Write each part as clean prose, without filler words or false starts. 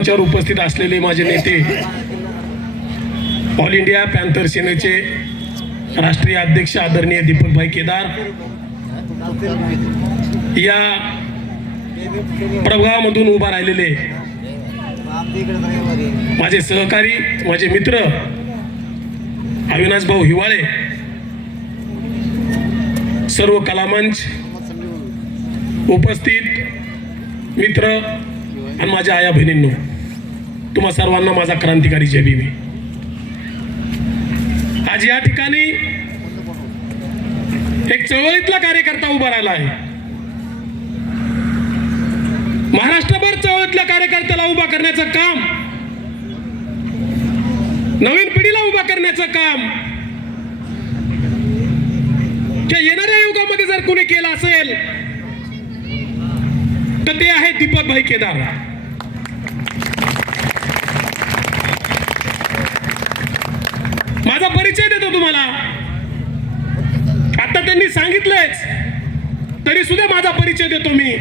उपस्थित असलेले माझे नेते, ऑल इंडिया पॅन्थर सेनेचे राष्ट्रीय अध्यक्ष आदरणीय दीपकभाई केदार, या प्रभागामधून उभा राहिलेले माझे सहकारी, माझे मित्र अविनाश भाऊ हिवाळे, सर्व कलामंच उपस्थित मित्र आणि माझ्या आया बहिणींनो, तुम्हा सर्वांना माझा क्रांतिकारी जय भीम. आज या ठिकाणी एक चळवळीतला कार्यकर्ता उभा राहिला आहे. महाराष्ट्रभर चळवळीतल्या कार्यकर्त्याला उभा करण्याचं काम, नवीन पिढीला उभा करण्याचं काम जे येणाऱ्या युगामध्ये जर कोणी केलं असेल तर ते आहे दीपकभाई केदार. माझा परिचय देतो तुम्हाला. आता त्यांनी सांगितलंच तरी सुद्धा माझा परिचय देतो मी.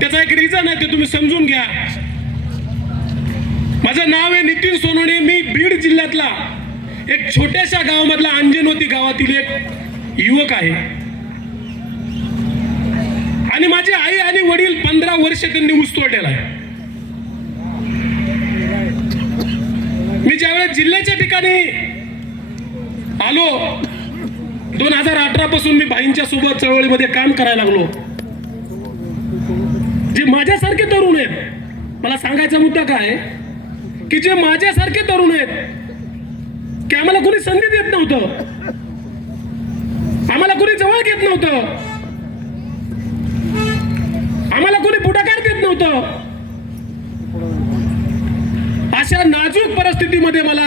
त्याचा एक रिझन आहे, ते तुम्ही समजून घ्या. माझं नाव आहे नितीन सोनवणे. मी बीड जिल्ह्यातला एक छोट्याशा गावामधला अंजनोती गावातील एक युवक आहे. आणि माझी आई आणि वडील 15 वर्ष त्यांनी ऊस तोडलेला आहे. मी ज्यावेळेस जिल्ह्याच्या ठिकाणी आलो 2018 पासून मी भाईंच्या सोबत चळवळीमध्ये काम करायला लागलो. जे माझ्यासारखे तरुण आहेत, मला सांगायचा मुद्दा काय की जे माझ्यासारखे तरुण आहेत की आम्हाला कोणी संधी देत नव्हतं, आम्हाला कोणी जवळ घेत नव्हतं, आम्हाला कोणी पुढाकार देत नव्हतं. अशा नाजूक परिस्थितीमध्ये मला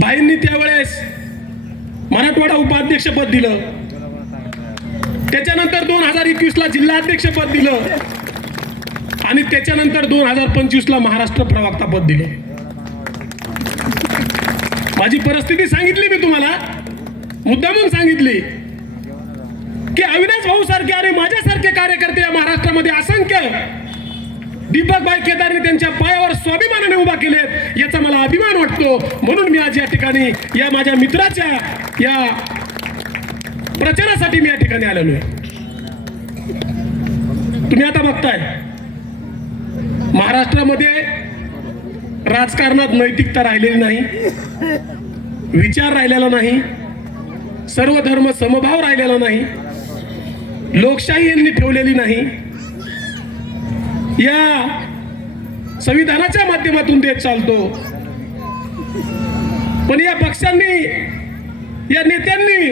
भाईंनी त्यावेळेस मराठवाडा उपाध्यक्षपद दिलं. त्याच्यानंतर 2021 ला जिल्हा अध्यक्षपद दिलं आणि त्याच्यानंतर 2025 ला महाराष्ट्र प्रवक्ता पद दिलं. माझी परिस्थिती सांगितली मी तुम्हाला, मुद्दामून सांगितली की अविनाश भाऊ सारखे आणि माझ्यासारखे कार्यकर्ते या महाराष्ट्रामध्ये असंख्य दीपकभाई केदारने त्यांच्या पायावर स्वाभिमानाने उभा केलेत, याचा मला अभिमान वाटतो. म्हणून मी आज या ठिकाणी या माझ्या मित्राच्या या प्रचारासाठी मी या ठिकाणी आलेलो आहे. तुम्ही आता बघताय महाराष्ट्रामध्ये राजकारणात नैतिकता राहिलेली नाही, विचार राहिलेला नाही, सर्व धर्म समभाव राहिलेला नाही, लोकशाही यांनी ठेवलेली नाही. या संविधानाच्या माध्यमातून देश चालतो. पण या पक्षांनी, या नेत्यांनी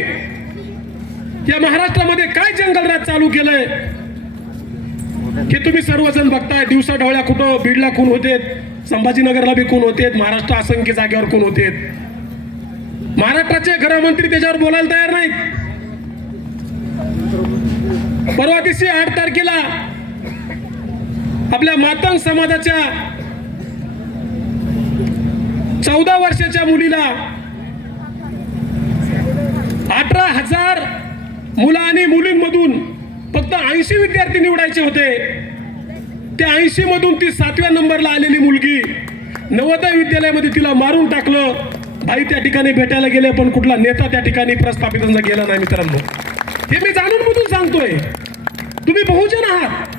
या महाराष्ट्रामध्ये काय जंगलराज चालू केलंय हे तुम्ही सर्वजण बघताय. दिवसा ढवळ्या कुठं बीडला खून होतेत, संभाजीनगरला बी खून होतेत, महाराष्ट्र असंख्य जागेवर खून होतेत. महाराष्ट्राचे गृहमंत्री त्याच्यावर बोलायला तयार नाहीत. परवा दिवशी 8 तारखेला आपल्या मातंग समाजाच्या 14 वर्षाच्या मुलीला 18,000 मुलं आणि मुलींमधून फक्त 80 विद्यार्थी निवडायचे होते. त्या 80 मधून ती 7व्या नंबरला आलेली मुलगी नवोदय विद्यालयामध्ये तिला मारून टाकलं. भाई त्या ठिकाणी भेटायला गेले, पण कुठला नेता त्या ठिकाणी प्रस्थापित गेला नाही. मित्रांनो, हे मी जाणून बुजून सांगतोय. तुम्ही बहुजन आहात.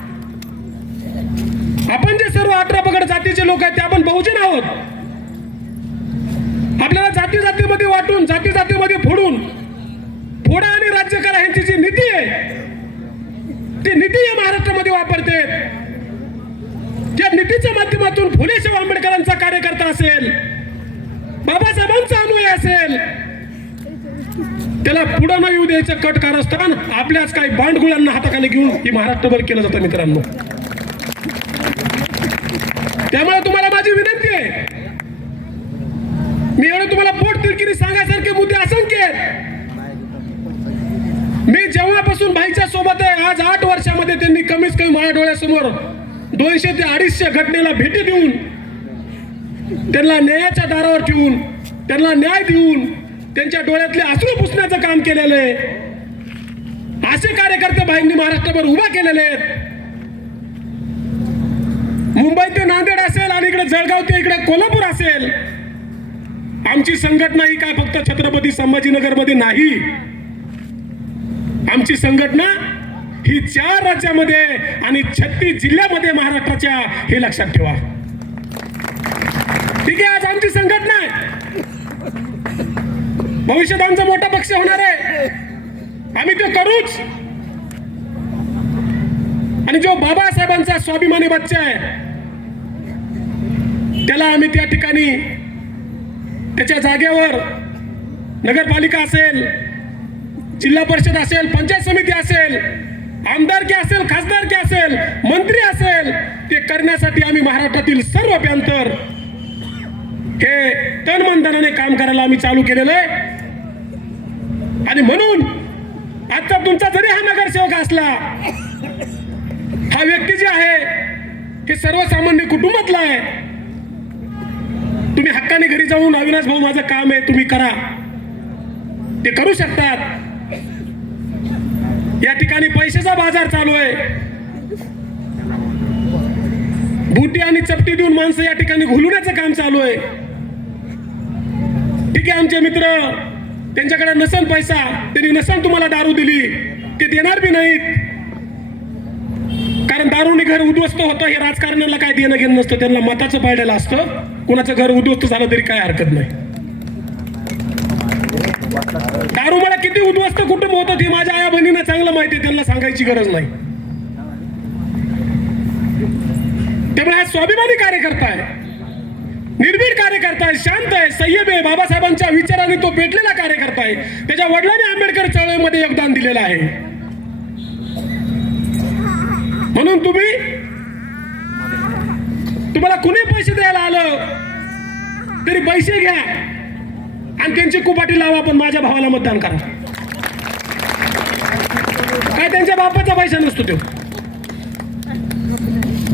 आपण जे सर्व 18 पगड जातीचे लोक आहेत ते आपण बहुजन आहोत. आपल्याला जाती जातीमध्ये वाटून, जाती जातीमध्ये फोडून, फोडा आणि राज्य करा यांची जी नीती आहे ती नीती या महाराष्ट्रामध्ये वापरते. ज्या नीतीच्या माध्यमातून फुलेशाह आंबेडकरांचा कार्यकर्ता असेल, बाबासाहेबांचा अनुयायी असेल, त्याला पुढे न येऊ द्यायचं कट कारस्थान आपल्याच काही बांडगुळ्यांना हाताखाली घेऊन ही महाराष्ट्रभर केलं जातं. मित्रांनो, त्यामुळे तुम्हाला माझी विनंती आहे, मी एवढं तुम्हाला पोट तिरकिरी सांगायसारखे मुद्दे असंख्य आहेत. मी जेव्हापासून भाईच्या सोबत आहे, आज 8 वर्षामध्ये त्यांनी कमीत कमी माझ्या डोळ्यासमोर 200 ते 250 घटनेला भेटी देऊन, त्यांना न्यायाच्या दारावर ठेवून, त्यांना न्याय देऊन, त्यांच्या डोळ्यातले अश्रू पुसण्याचं काम केलेलं आहे. असे कार्यकर्ते भाईंनी महाराष्ट्रभर उभा केलेले आहेत. मुंबई ते नांदेड असेल आणि इकडे जळगाव ते इकडे कोल्हापूर असेल, आमची संघटना ही काय फक्त छत्रपती संभाजीनगर मध्ये नाही, आमची संघटना ही 4 राज्यामध्ये आणि 36 जिल्ह्यामध्ये महाराष्ट्राच्या, हे लक्षात ठेवा. ठीक आहे, आज आमची संघटना आहे, भविष्यात आमचा मोठा पक्ष होणार आहे, आम्ही ते करूच. आणि जो बाबासाहेबांचा स्वाभिमानी बच्चा आहे त्याला आम्ही त्या ठिकाणी त्याच्या जागेवर नगरपालिका असेल, जिल्हा परिषद असेल, पंचायत समिती असेल, आमदारकी असेल, खासदारकी असेल, मंत्री असेल, ते करण्यासाठी आम्ही महाराष्ट्रातील सर्व पॅंथर हे तन मन धनाने काम करायला आम्ही चालू केलेलं आहे. आणि म्हणून आजचा तुमचा जरी हा नगरसेवक असला, हा व्यक्ती जे आहे हे सर्वसामान्य कुटुंबातला आहे, तुम्ही हक्काने घरी जाऊन अविनाश भाऊ माझं काम आहे तुम्ही करा, ते करू शकतात. या ठिकाणी पैशाचा बाजार चालू आहे, बुटी आणि चपटी देऊन माणसं या ठिकाणी घुलवण्याचं काम चालू आहे. ठीक आहे, आमचे मित्र त्यांच्याकडे नसेल पैसा, त्यांनी नसेल तुम्हाला दारू दिली, ते देणार बी नाहीत, कारण दारूने घर उद्ध्वस्त होतं हे राजकारण्याला काय देणं घेणं नसतं, त्यांना मताचं पाळलेलं असतं. कोणाचं घर उद्ध्वस्त झालं तरी काय हरकत नाही. दारूमुळे किती उद्ध्वस्त कुटुंब होतं ते माझ्या आया बहिणींना चांगलं माहिती आहे, त्यांना सांगायची गरज नाही. त्यामुळे हा स्वाभिमानी कार्यकर्ता आहे, निर्भीड कार्यकर्ता आहे, शांत आहे, संयम आहे, बाबासाहेबांच्या विचाराने तो पेटलेला कार्यकर्ता आहे. त्याच्या वडिलांनी आंबेडकर चळवळीमध्ये योगदान दिलेलं आहे. म्हणून तुम्हाला कुणी पैसे द्यायला आलं तरी पैसे घ्या आणि त्यांची कुपाटी लावा, पण माझ्या भावाला मतदान करा. काय त्यांच्या बापाचा पैसा नसतो तो.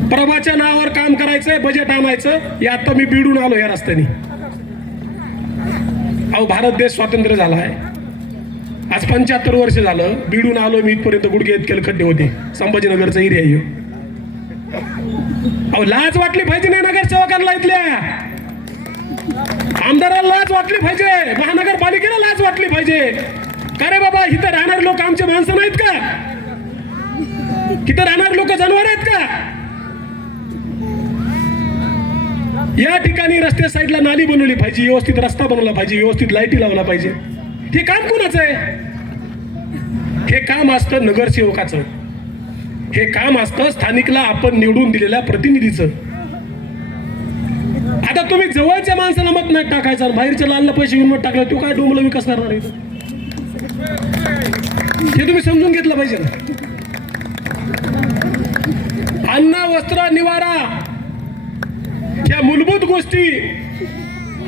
प्रभाच्या नावावर काम करायचंय, बजेट आणायचं. हे आता मी बिडून आलो या रस्त्याने. अहो, भारत देश स्वातंत्र्य झाला आहे, आज 75 वर्ष झालं. बिडून आलो मी इथपर्यंत, गुडघे इतके खड्डे होते. संभाजीनगरचा एरिया आहे. अहो, लाज वाटली पाहिजे नाही नगरसेवकांना, इथल्या आमदाराला लाज वाटली पाहिजे, महानगरपालिकेला लाज वाटली पाहिजे. का रे बाबा, इथं राहणारे लोक आमचे माणसं नाहीत का? इथं राहणारे लोक जनावर आहेत का? या ठिकाणी रस्ते साईडला नाली बनवली पाहिजे, व्यवस्थित रस्ता बनवला पाहिजे, व्यवस्थित लाईटी लावला पाहिजे. हे काम कोणाचं आहे? हे काम असतं नगरसेवकाचं, हे काम असतं स्थानिकला आपण निवडून दिलेल्या प्रतिनिधीचं. आता तुम्ही जवळच्या माणसाला मत नाही टाकायचं, बाहेरच्या लालला पैसे घेऊन मत टाकला, तो काय डोंबला विकास करणार आहे? हे तुम्ही समजून घेतलं पाहिजे ना. अन्न, वस्त्र, निवारा या मूलभूत गोष्टी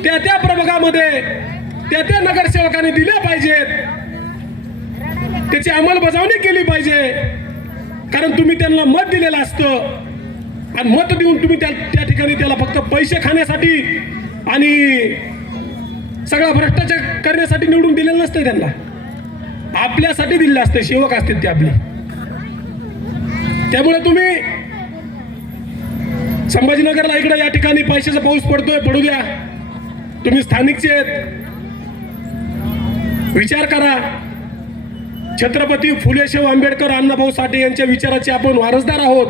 त्या त्या प्रभागामध्ये त्या त्या नगरसेवकाने दिल्या पाहिजेत, त्याची अंमलबजावणी केली पाहिजे. कारण तुम्ही त्यांना मत दिलेलं असतं आणि मत देऊन तुम्ही त्या ठिकाणी त्याला फक्त पैसे खाण्यासाठी आणि सगळा भ्रष्टाचार करण्यासाठी निवडून दिलेलं नसतं. त्यांना आपल्यासाठी दिलेलं असतं, सेवक असतील ते आपले. त्यामुळे तुम्ही संभाजीनगरला इकडे या ठिकाणी पैशाचा पाऊस पडतोय, पडू द्या. तुम्ही स्थानिकचे आहेत, विचार करा. छत्रपती फुलेशाह आंबेडकर, अण्णाभाऊ साठे यांच्या विचाराचे आपण वारसदार आहोत,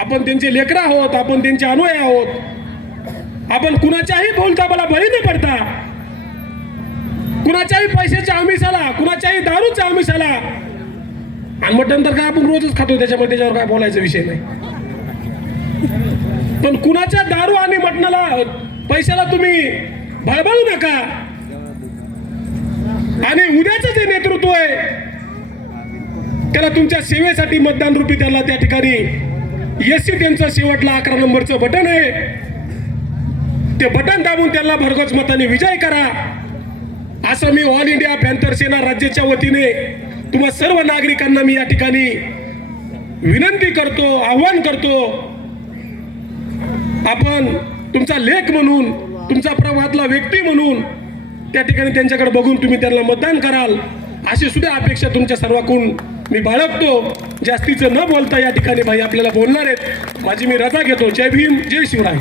आपण त्यांचे लेकर आहोत, आपण त्यांचे अनुयायी आहोत. आपण कुणाच्याही बोलताबाला बळी न पडता, कुणाच्याही पैशाच्या आमिषाला, कुणाच्याही दारूच्या आमिषाला, आणि मटण तर काय आपण रोजच खातो, त्याच्यावर काय बोलायचा विषय नाही. पण कुणाच्या दारू आणि मटणाला, पैशाला तुम्ही भळबळू नका. आणि उद्याचं जे नेतृत्व आहे त्याला तुमच्या सेवेसाठी मतदान रूपी त्याला त्या ठिकाणी एससी त्यांचं शेवटला 11 नंबरचं बटन आहे, ते बटन दाबून त्यांना भरघोस मताने विजय करा. असं मी ऑल इंडिया पॅंथर सेना राज्याच्या वतीने तुम्हा सर्व नागरिकांना मी या ठिकाणी विनंती करतो, आव्हान करतो. आपण तुमचा लेख म्हणून, तुमचा प्रभागातला व्यक्ती म्हणून त्या ठिकाणी त्यांच्याकडे बघून तुम्ही त्यांना मतदान कराल, अशी सुद्धा अपेक्षा तुमच्या सर्वांकडून मी बाळगतो. जास्तीचं न बोलता या ठिकाणी भाई आपल्याला बोलणार आहेत. माझी मी रजा घेतो. जय भीम, जय शिवराय.